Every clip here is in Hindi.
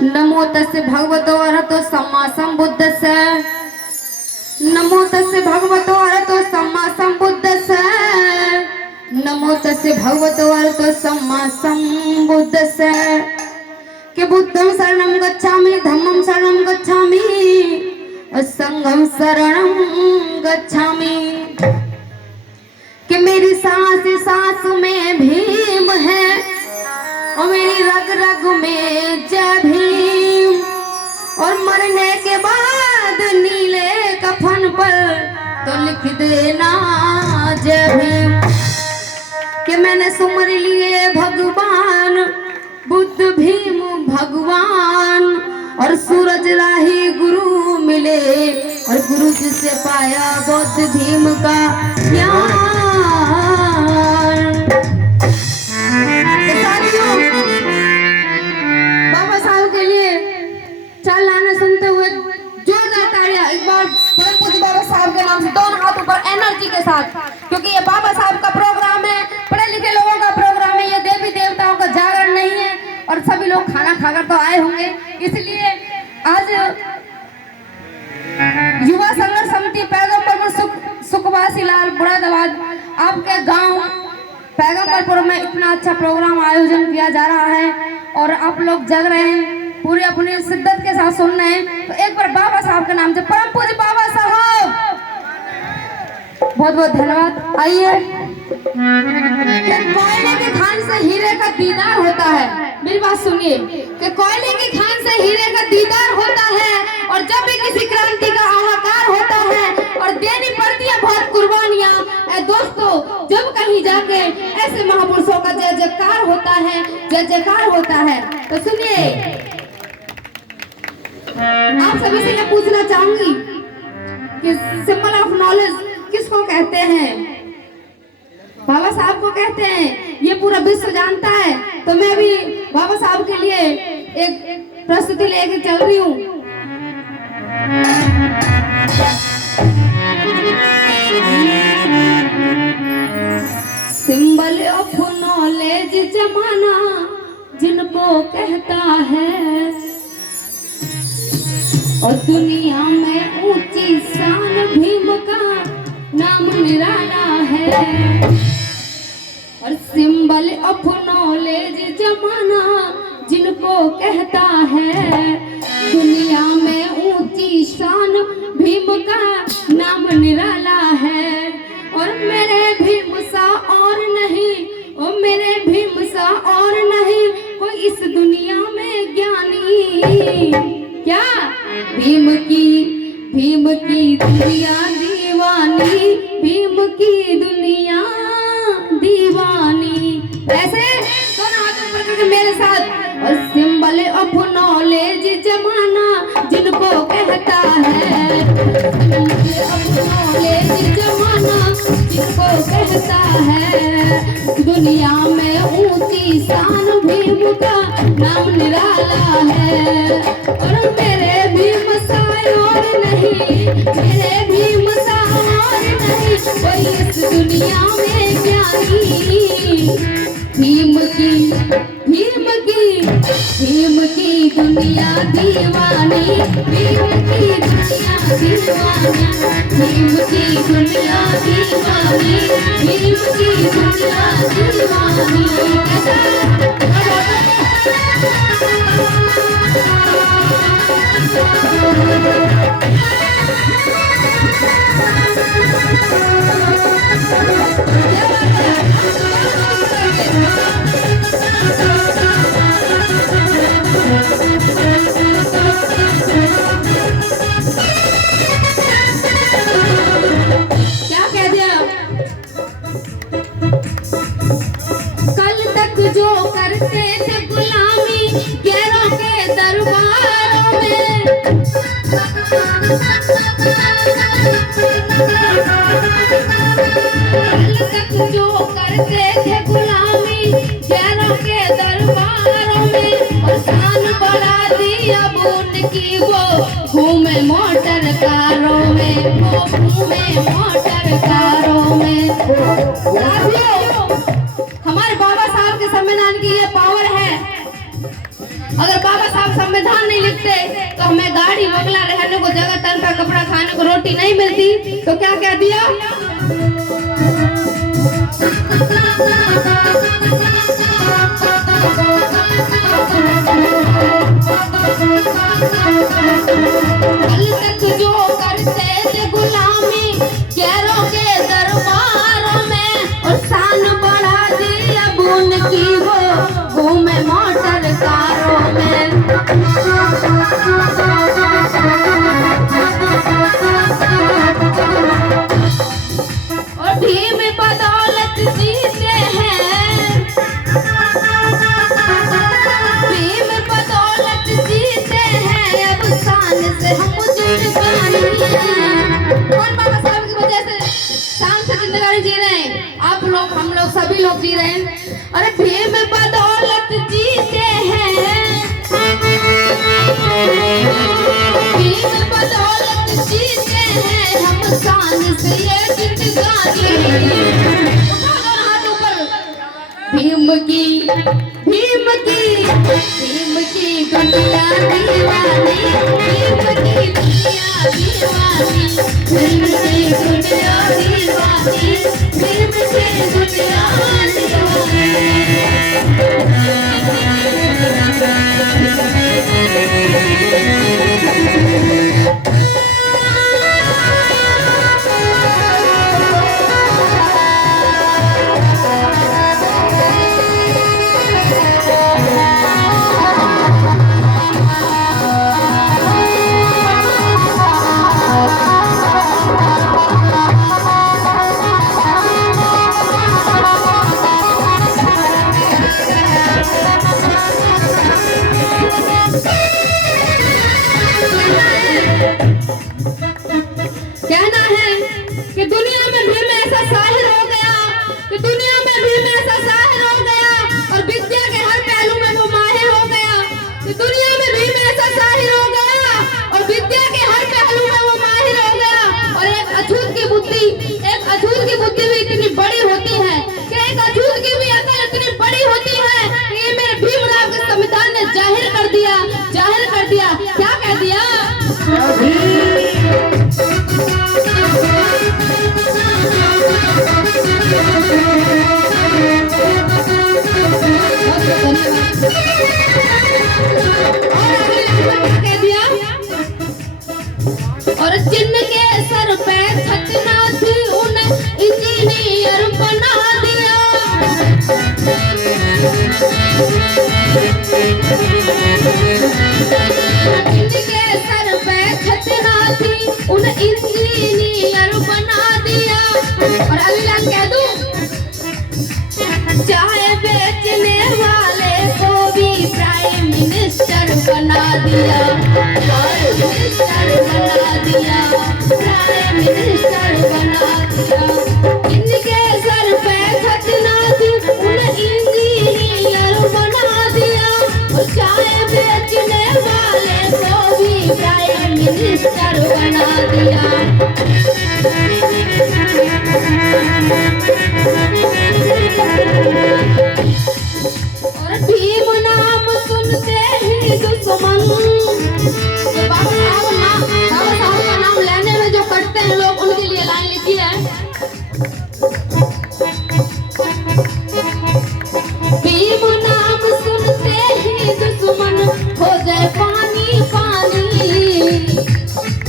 नमो तस्य भगवतो अरहतो सम्मा संबुद्धस्य। नमो तस्य भगवतो अरहतो सम्मा संबुद्धस्य। नमो तस्य भगवतो अरहतो सम्मा संबुद्धस्य। कि बुद्धं शरणं गच्छामि, धम्मं शरणं गच्छामि और संघं शरणं गच्छामि। कि मेरी सांस सांस में भीम है और मेरी रग रग में जय भीम। और मरने के बाद नीले कफन पर तो लिख देना जय भीम। कि मैंने सुमर लिए भगवान बुद्ध भीम भगवान और सूरज राही गुरु मिले और गुरु जी से पाया बौद्ध भीम का ज्ञान। बाबा साहब के लिए चार लाना सुनते हुए जोरदार तालियां एक बार परम पूज्य बाबा साहब के नाम से दोनों हाथों पर एनर्जी के साथ, क्योंकि ये बाबा साहब का प्रोग्राम है, पढ़े लिखे लोगों का प्रोग्राम है, ये देवी देवताओं का जागरण नहीं है। और सभी लोग खाना खाकर तो आए होंगे, इसलिए आज युवा संघर्ष समिति पैगंबरपुर सुखवासी लाल मुरादाबाद आपके गांव पैगंबरपुर में इतना अच्छा प्रोग्राम आयोजन किया जा रहा है और आप लोग जग रहे हैं, पूरी अपनी शिद्दत के साथ सुन रहे हैं। तो एक बार बाबा साहब के नाम से परम पूज्य बाबा साहब बहुत बहुत धन्यवाद। आइए। कोयले के खान से हीरे का दीदार होता है, मेरी बात सुनिए कि कोयले के खान से हीरे का दीदार होता है और जब भी किसी क्रांति का हाहाकार होता है और देनी पड़ती है बहुत कुर्बानियां। दोस्तों, जब कहीं जाके ऐसे महापुरुषों का जय जयकार होता है, जय जयकार होता है। तो सुनिए, आप सभी से मैं पूछना चाहूंगी कि सिंबल ऑफ नॉलेज किसको कहते हैं? बाबा साहब को कहते हैं, ये पूरा विश्व जानता है। तो मैं भी बाबा साहब के लिए एक प्रस्तुति लेके चल रही हूँ। सिंबल ऑफ नॉलेज जमाना जिनको कहता है और दुनिया में ऊंची शान भीम का नाम निराला है। और सिंबल ऑफ नॉलेज जमाना जिनको कहता है, दुनिया में ऊंची शान भीम का नाम निराला है। और मेरे भीम सा और नहीं, और मेरे भीम सा और नहीं कोई इस दुनिया में ज्ञानी। क्या भीम की दुनिया दीवानी, भीम की दुनिया दीवानी। ऐसे दोनों हाथ ऊपर करके मेरे साथ। और सिंबल ऑफ नॉलेज जमाना जिनको कहता है, सिंबल ऑफ नॉलेज जमाना जिनको कहता है, दुनिया में ऊंची शान भीम का नाम निराला है। और मेरे भीम सा और नहीं, मेरे भीम सा और नहीं कोई इस दुनिया में ज्ञानी। भीम की दुनिया दीवानी, भीम की दुनिया दीवानी, भीम की दुनिया दीवानी, भीम की दुनिया दीवानी। क्या कह दिया? कल तक जो करते थे गुलामी गैरों के दरबारों में, कल तक जो करते थे गुलामी गैरों के दरबारों में, और शान बढ़ा दी अब उनकी वो घूमे मोटर कारों में, वो घूमे मोटर कारों में। हमारे बाबा साहब के संविधान की ये पावर है अगर बाबा साहब संविधान नहीं लिखते तो हमें गाड़ी बंगला रहने को, जगह तन का कपड़ा खाने को, रोटी नहीं मिलती। तो क्या कह दिया? कल तक जो करते थे गुलामी गैरों के दरबारों में, और शान बढ़ा दी अब उनकी, वो घूमे मोटर कारों में। और भीम बदौलत जीते हैं, भीम बदौलत जीते हैं, अब शान से हम जिंदगानी हैं। कौन बाबा साहब की वजह से शान से जिंदगानी जी रहे हैं? आप लोग, हम लोग, सभी लोग जी रहे हैं। अरे भीम बदौलत जीते हैं, भीम बदौलत जीते हैं, हम शान से ये जिंदगानी। उठा दो हाथ ऊपर। भीम की, भीम की, भीम की दुनिया दीवानी, भीम की दुनिया दीवानी, भीम की दुनिया दीवानी, भीम की दुनिया दीवानी। कहना है कि दुनिया में भीम ऐसा साहिर हो गया, कि दुनिया में भीम ऐसा साहिर हो गया, और विद्या के हर पहलू में वो माहिर हो गया। कि दुनिया में भीम ऐसा साहिर हो गया, और विद्या के हर पहलू में वो माहिर हो गया। और एक अछूत की बुद्धि, एक अछूत की बुद्धि भी इतनी बड़ी होती है, कि एक अछूत की भी अकल इतनी बड़ी होती है कि ये मेरे भीमराव के संविधान ने जाहिर कर दिया, जाहिर कर दिया। क्या कह दिया? और जिनके सर पे छत ना थी उन्हें इंजीनियर बना दिया। जिनके सर पे छत ना थी उन्हें इंजीनियर बना दिया। और अगली लाइन कह दूं, चाय बेचने वाले को भी प्राइम मिनिस्टर बना दिया, प्राइम मिनिस्टर बना दिया, प्राइम मिनिस्टर बना दिया। इनके सर पे छत ना थी उन्हें इंजीनियर बना दिया, और चाय बेचने वाले को भी प्राइम मिनिस्टर बना दिया। और भीम नाम सुनते ही दुश्मन, तो बाबा साहब का नाम लेने में जो कटते हैं लोग, उनके लिए लाइन लिखी है। भीम नाम सुनते ही दुश्मन हो जाए पानी पानी।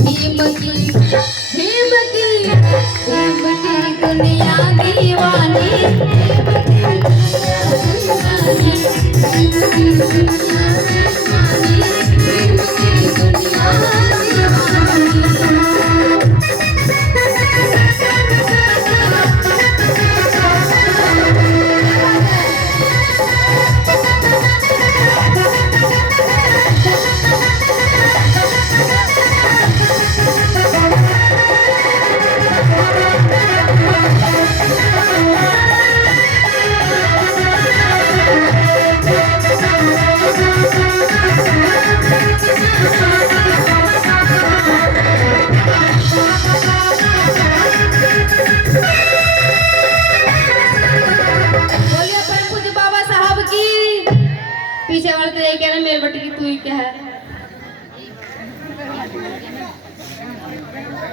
भीम की, भीम की, भीम की दुनिया दीवानी, भीम की दुनिया दीवानी, भीम की दुनिया दीवानी। है।